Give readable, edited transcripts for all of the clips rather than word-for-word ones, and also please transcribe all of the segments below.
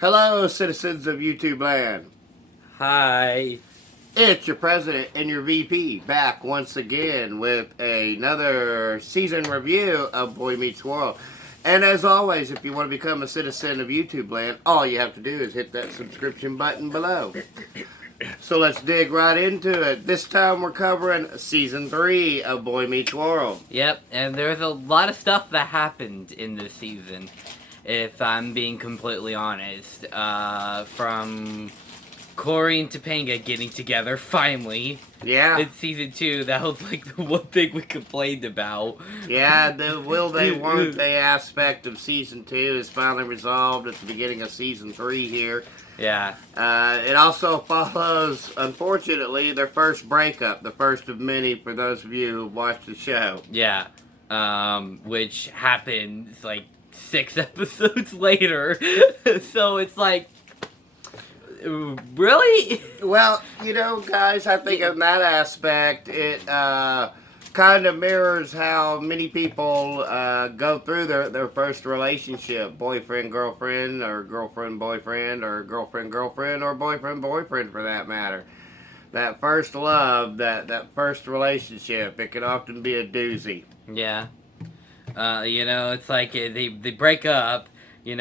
Hello, citizens of YouTube land. Hi. It's your president and your VP back once again with another season review of Boy Meets World. And as always, if you want to become a citizen of YouTube land, all you have to do is hit that subscription button below. So let's dig right into it. This time we're covering season 3 of Boy Meets World. Yep, and there's a lot of stuff that happened in this season, if I'm being completely honest. From Corey and Topanga getting together, finally. Yeah. In season 2, that was like the one thing we complained about. Yeah, the will they, won't they aspect of season 2 is finally resolved at the beginning of season 3 here. Yeah. It also follows, unfortunately, their first breakup, the first of many for those of you who watched the show. Yeah. Which happens like 6 episodes later. So it's like, really? Well, you know, guys, I think in that aspect, it kind of mirrors how many people go through their first relationship, boyfriend-girlfriend, or girlfriend-boyfriend, or girlfriend-girlfriend, or boyfriend-boyfriend for that matter. That first love, that first relationship, it can often be a doozy. Yeah. It's like they break up, and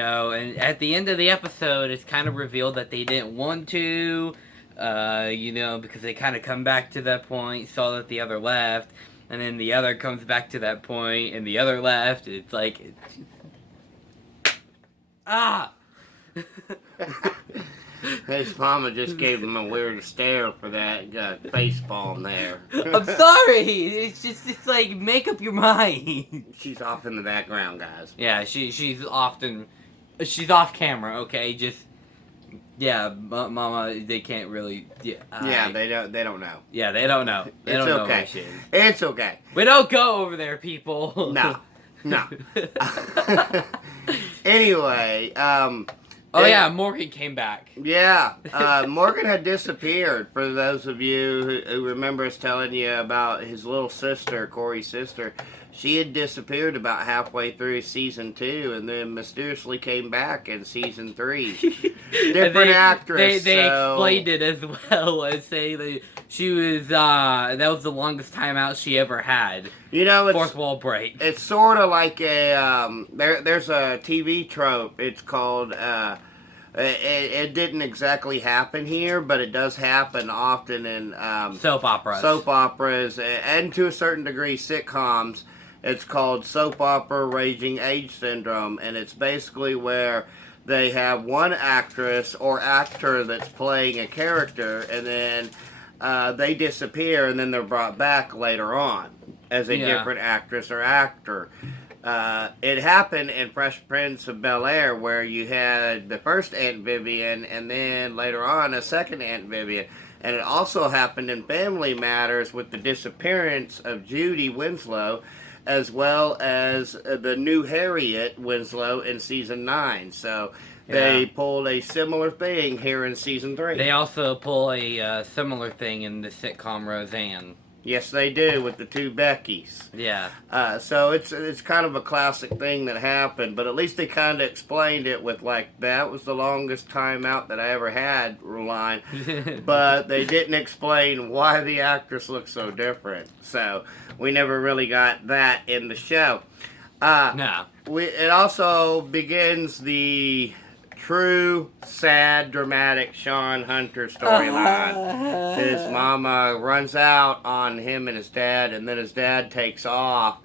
at the end of the episode, it's kind of revealed that they didn't want to, because they kind of come back to that point, saw that the other left, and then the other comes back to that point, and the other left. It's like, His mama just gave him a weird stare for that face palm there. I'm sorry. It's like, make up your mind. She's off in the background, guys. Yeah, she's off camera. Okay, just. Yeah, Mama, they can't really. Yeah, they don't know. Yeah, they don't know. They It's don't okay. know where she is. It's okay. We don't go over there, people. No. Anyway, Morgan came back. Yeah, Morgan had disappeared. For those of you who remember us telling you about his little sister, Corey's sister, she had disappeared about halfway through season 2, and then mysteriously came back in season 3. Different actress. They explained it as well as saying that she was that was the longest time out she ever had. It's fourth wall break. It's sort of like a there's a TV trope. It's called. It didn't exactly happen here, but it does happen often in soap operas. Soap operas, and to a certain degree, sitcoms. It's called soap opera raging age syndrome, and it's basically where they have one actress or actor that's playing a character, and then they disappear, and then they're brought back later on as a different actress or actor. It happened in Fresh Prince of Bel-Air, where you had the first Aunt Vivian and then later on a second Aunt Vivian. And it also happened in Family Matters with the disappearance of Judy Winslow, as well as the new Harriet Winslow in season 9. So they pulled a similar thing here in season 3. They also pull a similar thing in the sitcom Roseanne. Yes, they do, with the two Beckys. Yeah. So it's kind of a classic thing that happened, but at least they kind of explained it with, like, that was the longest time out that I ever had line. But they didn't explain why the actress looked so different. So we never really got that in the show. No. It also begins the true, sad, dramatic Sean Hunter storyline. His mama runs out on him and his dad, and then his dad takes off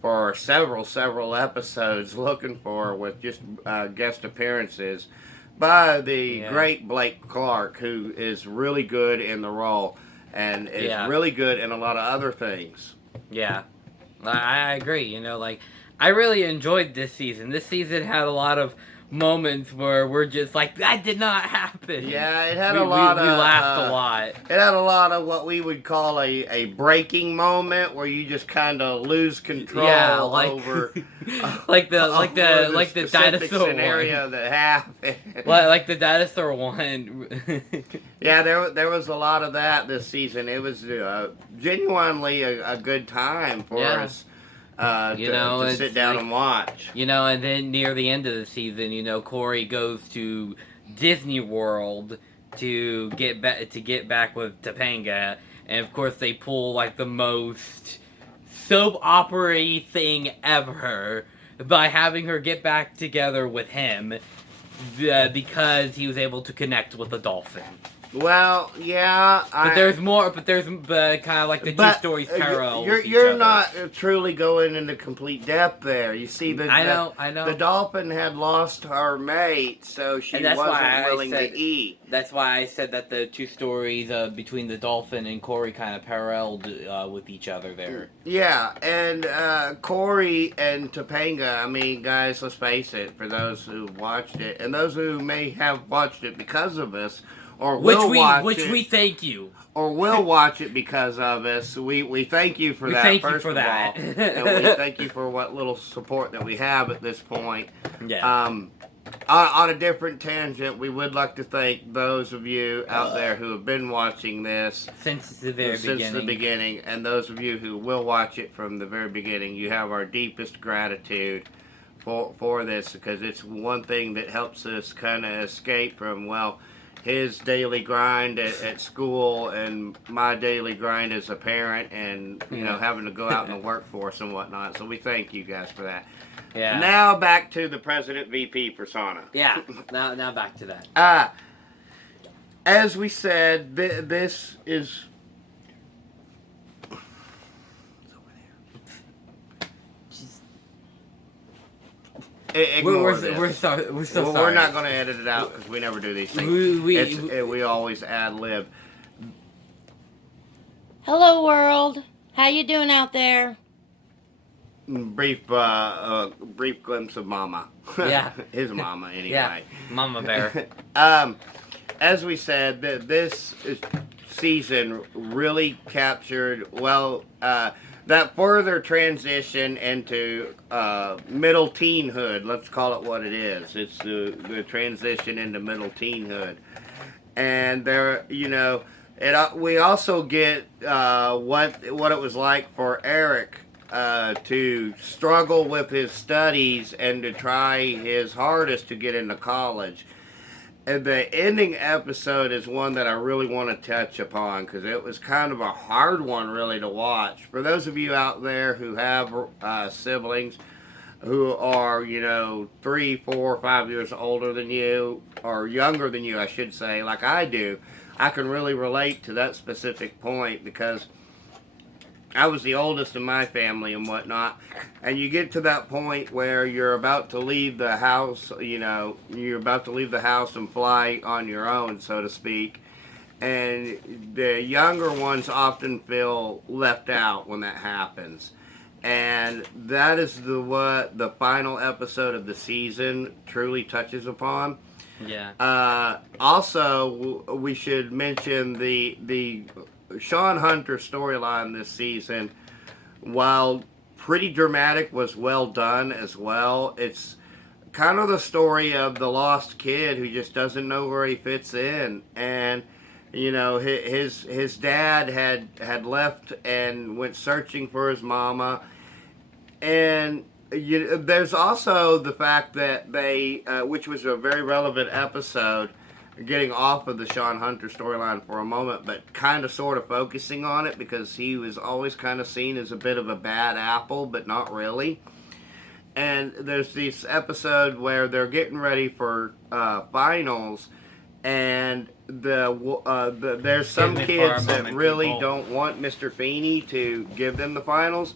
for several episodes looking for her with just guest appearances by the great Blake Clark, who is really good in the role and is really good in a lot of other things. Yeah, I agree. I really enjoyed this season. This season had a lot of moments where we're just like, that did not happen. Yeah, it had we laughed a lot. It had a lot of what we would call a breaking moment where you just kind of lose control over like the dinosaur scenario one. that happened. like the dinosaur one. Yeah, there was a lot of that this season. It was genuinely a good time for us. To sit down and watch. And then near the end of the season, Corey goes to Disney World to get back with Topanga, and of course they pull like the most soap opera thing ever by having her get back together with him because he was able to connect with the dolphin. Well, yeah, But there's more. But there's kind of like the two stories parallel. You're not truly going into complete depth there. You see, I know. The dolphin had lost her mate, so she wasn't willing to eat. That's why I said that the two stories between the dolphin and Corey kind of paralleled with each other there. Yeah, and Corey and Topanga. I mean, guys, let's face it. For those who watched it, and those who may have watched it because of us. Or we thank you. Or will watch it because of us. We thank you for that. Thank first you for of that. all. And we thank you for what little support that we have at this point. Yeah. On a different tangent, we would like to thank those of you out there who have been watching this since the beginning, and those of you who will watch it from the very beginning. You have our deepest gratitude for this, because it's one thing that helps us kind of escape from, well, his daily grind at school and my daily grind as a parent, and you know, having to go out in the workforce and whatnot. So we thank you guys for that. Yeah. Now back to the President VP persona. Yeah. Now back to that. As we said, this is. We're so sorry. We're not going to edit it out because we never do these things. We always ad lib. Hello, world. How you doing out there? Brief glimpse of Mama. Yeah. His mama, anyway. Yeah. Mama Bear. As we said, this season really captured that further transition into middle teenhood. Let's call it what it is. It's the transition into middle teenhood, and there, you know, we also get what it was like for Eric to struggle with his studies and to try his hardest to get into college. And the ending episode is one that I really want to touch upon, because it was kind of a hard one really to watch. For those of you out there who have siblings who are, you know, 3, 4, 5 years older than you, or younger than you, I should say, like I do, I can really relate to that specific point, because I was the oldest in my family and whatnot, and you get to that point where you're about to leave the house, you know, you're about to leave the house and fly on your own, so to speak, and the younger ones often feel left out when that happens, and that is what the final episode of the season truly touches upon. Yeah. Also, we should mention the Sean Hunter storyline this season, while pretty dramatic, was well done as well. It's kind of the story of the lost kid who just doesn't know where he fits in, and you know, his dad had left and went searching for his mama, and there's also the fact that they, which was a very relevant episode, getting off of the Sean Hunter storyline for a moment, but kind of sort of focusing on it, because he was always kind of seen as a bit of a bad apple, but not really. And there's this episode where they're getting ready for finals, and there's some kids that really don't want Mr. Feeney to give them the finals.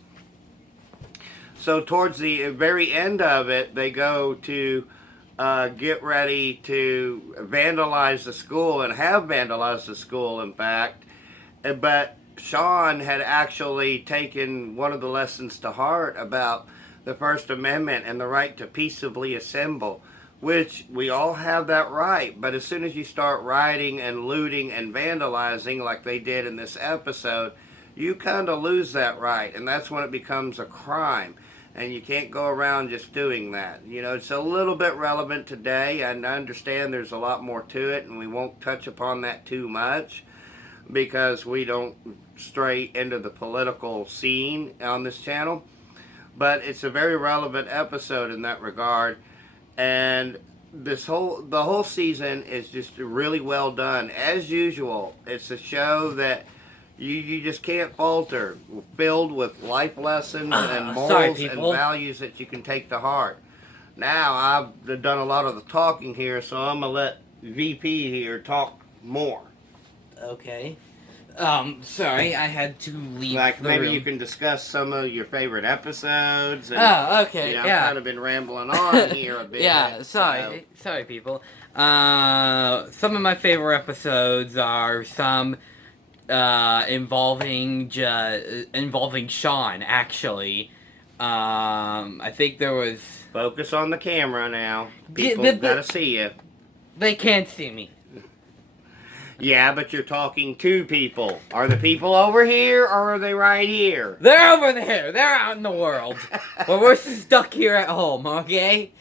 So towards the very end of it, they go to get ready to vandalize the school, and have vandalized the school, in fact. But Sean had actually taken one of the lessons to heart about the First Amendment and the right to peaceably assemble, which we all have that right. But as soon as you start rioting and looting and vandalizing like they did in this episode, you kind of lose that right, and that's when it becomes a crime. And you can't go around just doing that. You know, it's a little bit relevant today, and I understand there's a lot more to it, and we won't touch upon that too much, because we don't stray into the political scene on this channel. But it's a very relevant episode in that regard. And the whole season is just really well done. As usual, it's a show that you just can't falter. Filled with life lessons and morals and values that you can take to heart. Now I've done a lot of the talking here, so I'm gonna let VP here talk more. Okay. Sorry, I had to leave. Like the maybe room. you can discuss some of your favorite episodes. And, Okay. you know, Yeah. I've kind of been rambling on here a bit. Yeah. Sorry, people. Some of my favorite episodes are some involving Sean. Actually, I think there was. Focus on the camera now. Yeah, People gotta see you. They can't see me. Yeah, but you're talking to people. Are the people over here or are they right here? They're over there. They're out in the world. Well, we're stuck here at home, okay?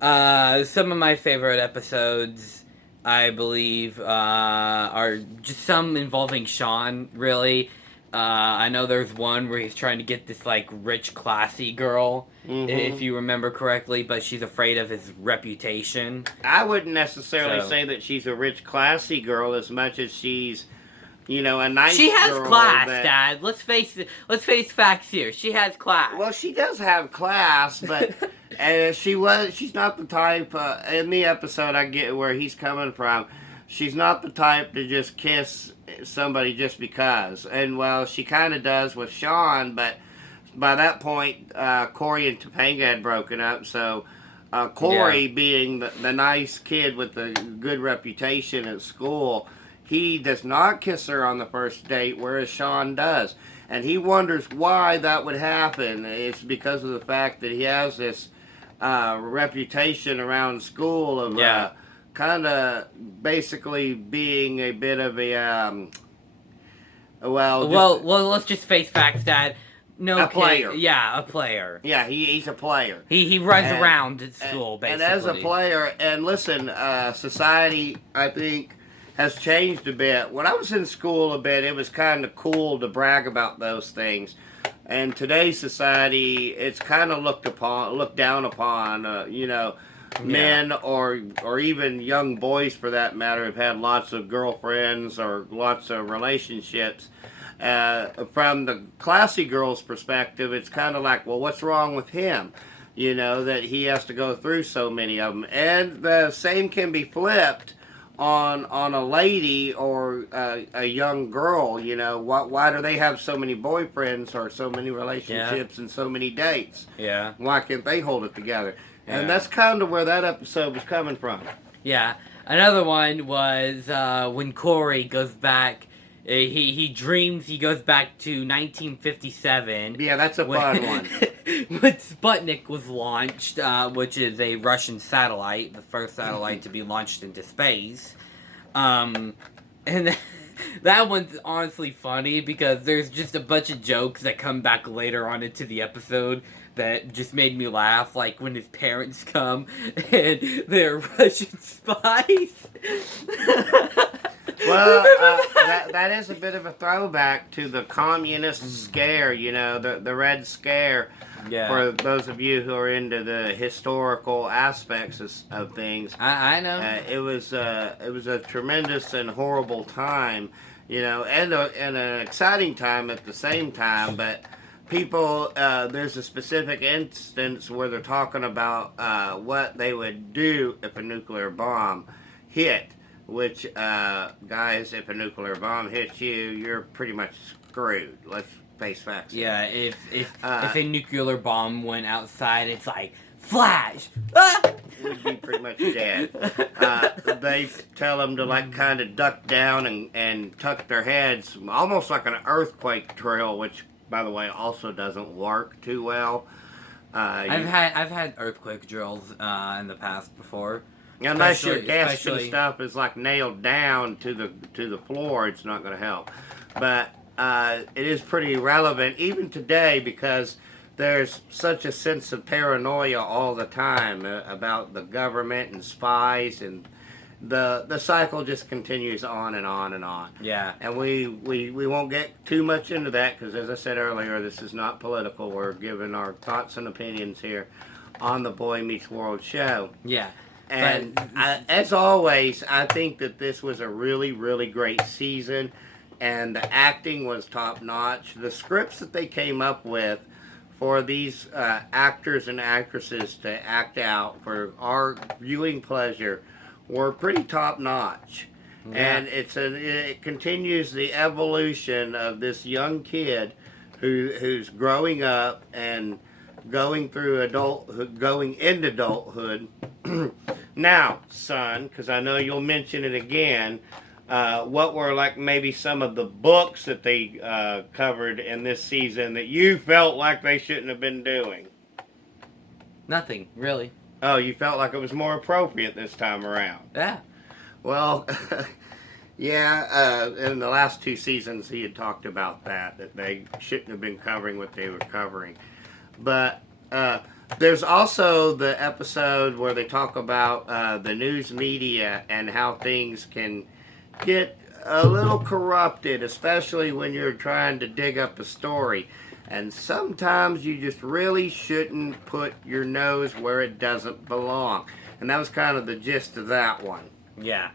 Some of my favorite episodes, I believe, are just some involving Sean, really. I know there's one where he's trying to get this, like, rich, classy girl, if you remember correctly, but she's afraid of his reputation. I wouldn't necessarily say that she's a rich, classy girl as much as she's, you know, a nice girl. She has class, that... Dad. Let's face facts here. She has class. Well, she does have class, but she's not the type, in the episode I get where he's coming from, she's not the type to just kiss somebody just because. And, well, she kind of does with Sean, but by that point, Corey and Topanga had broken up, so Corey, being the nice kid with the good reputation at school, he does not kiss her on the first date, whereas Sean does. And he wonders why that would happen. It's because of the fact that he has this reputation around school of kind of basically being a bit of a well, let's just face facts, Dad. No, a player. A player. Yeah, he's a player. He runs around at school, basically. And as a player, and listen, society, I think, has changed a bit. When I was in school a bit, it was kind of cool to brag about those things. And today's society, it's kind of looked down upon. You know, men or even young boys, for that matter, have had lots of girlfriends or lots of relationships. From the classy girl's perspective, it's kind of like, well, what's wrong with him? You know, that he has to go through so many of them. And the same can be flipped on a lady or a young girl. You know, why do they have so many boyfriends or so many relationships and so many dates? Yeah. Why can't they hold it together? And that's kind of where that episode was coming from. Yeah. Another one was when Corey goes back. He dreams he goes back to 1957. Yeah, that's a fun one. When Sputnik was launched, which is a Russian satellite, the first satellite to be launched into space. And that one's honestly funny because there's just a bunch of jokes that come back later on into the episode that just made me laugh, like when his parents come and they're Russian spies. Well, that is a bit of a throwback to the communist scare, you know, the Red Scare. Yeah. For those of you who are into the historical aspects of things, I know. It was a tremendous and horrible time, you know, and an exciting time at the same time. But people, there's a specific instance where they're talking about what they would do if a nuclear bomb hit. Which, guys, if a nuclear bomb hits you, you're pretty much screwed. Let's face facts. Yeah, if a nuclear bomb went outside, it's like, flash! Ah! Would be pretty much dead. They tell them to, like, kind of duck down and tuck their heads, almost like an earthquake drill, which, by the way, also doesn't work too well. I've had earthquake drills in the past before. Unless your desk and stuff is like nailed down to the floor, it's not going to help. But it is pretty relevant even today because there's such a sense of paranoia all the time about the government and spies, and the cycle just continues on and on and on. Yeah. And we won't get too much into that because, as I said earlier, this is not political. We're giving our thoughts and opinions here on the Boy Meets World show. Yeah. And But- as always, I think that this was a really, really great season, and the acting was top notch. The scripts that they came up with for these actors and actresses to act out for our viewing pleasure were pretty top notch. Yeah. And it continues the evolution of this young kid who's growing up and going through going into adulthood. Now, son, because I know you'll mention it again, what were like maybe some of the books that they covered in this season that you felt like they shouldn't have been doing? Nothing, really. Oh, you felt like it was more appropriate this time around. Yeah. Well, yeah, in the last 2 seasons he had talked about that they shouldn't have been covering what they were covering. But there's also the episode where they talk about the news media and how things can get a little corrupted, especially when you're trying to dig up a story. And sometimes you just really shouldn't put your nose where it doesn't belong. And that was kind of the gist of that one. Yeah.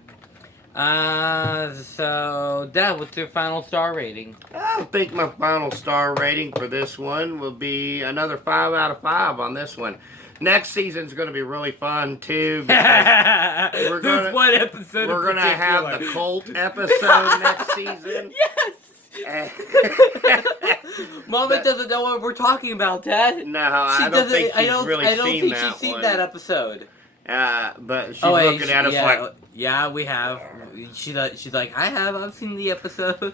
So, Dad, what's your final star rating? I think my final star rating for this one will be another 5 out of 5 on this one. Next season's going to be really fun too. Because There's gonna- one episode we're in going to have particular. the cult episode next season. Yes! Mama doesn't know what we're talking about, Dad. No, I don't think she's really I don't seen think that she's seen one. that episode. But she's Wait, looking at us yeah, like, yeah, we have. She's like, I've seen the episode.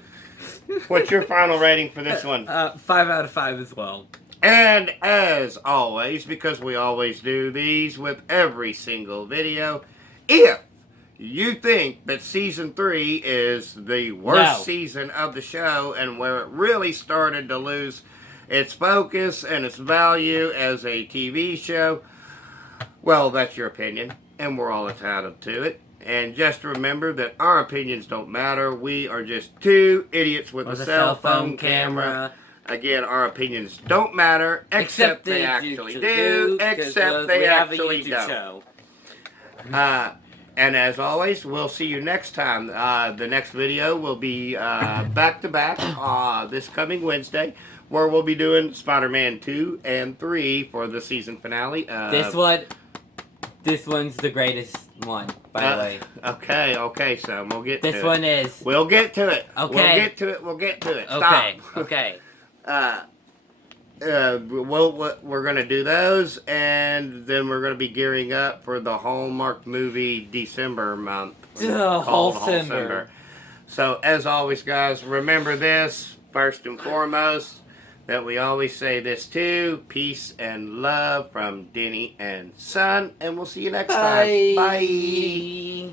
what's your final rating for this one? 5 out of 5 as well. And as always, because we always do these with every single video, if you think that season 3 is the worst No. season of the show and where it really started to lose its focus and its value as a TV show, well, that's your opinion, and we're all entitled to it. And just remember that our opinions don't matter. We are just 2 idiots with a cell phone camera. Again, our opinions don't matter, except they actually do, except they actually don't. Show. And as always, we'll see you next time. The next video will be back to back this coming Wednesday, where we'll be doing Spider-Man 2 and 3 for the season finale. This one's the greatest one, by the way. Okay, so we'll get to it. This one is. We'll get to it. Okay. We'll get to it. Stop. Okay. We're gonna do those, and then we're gonna be gearing up for the Hallmark movie December month. called Hallcember. So as always, guys, remember this first and foremost, that we always say this too: peace and love from Denny and Son, and we'll see you next time. Bye.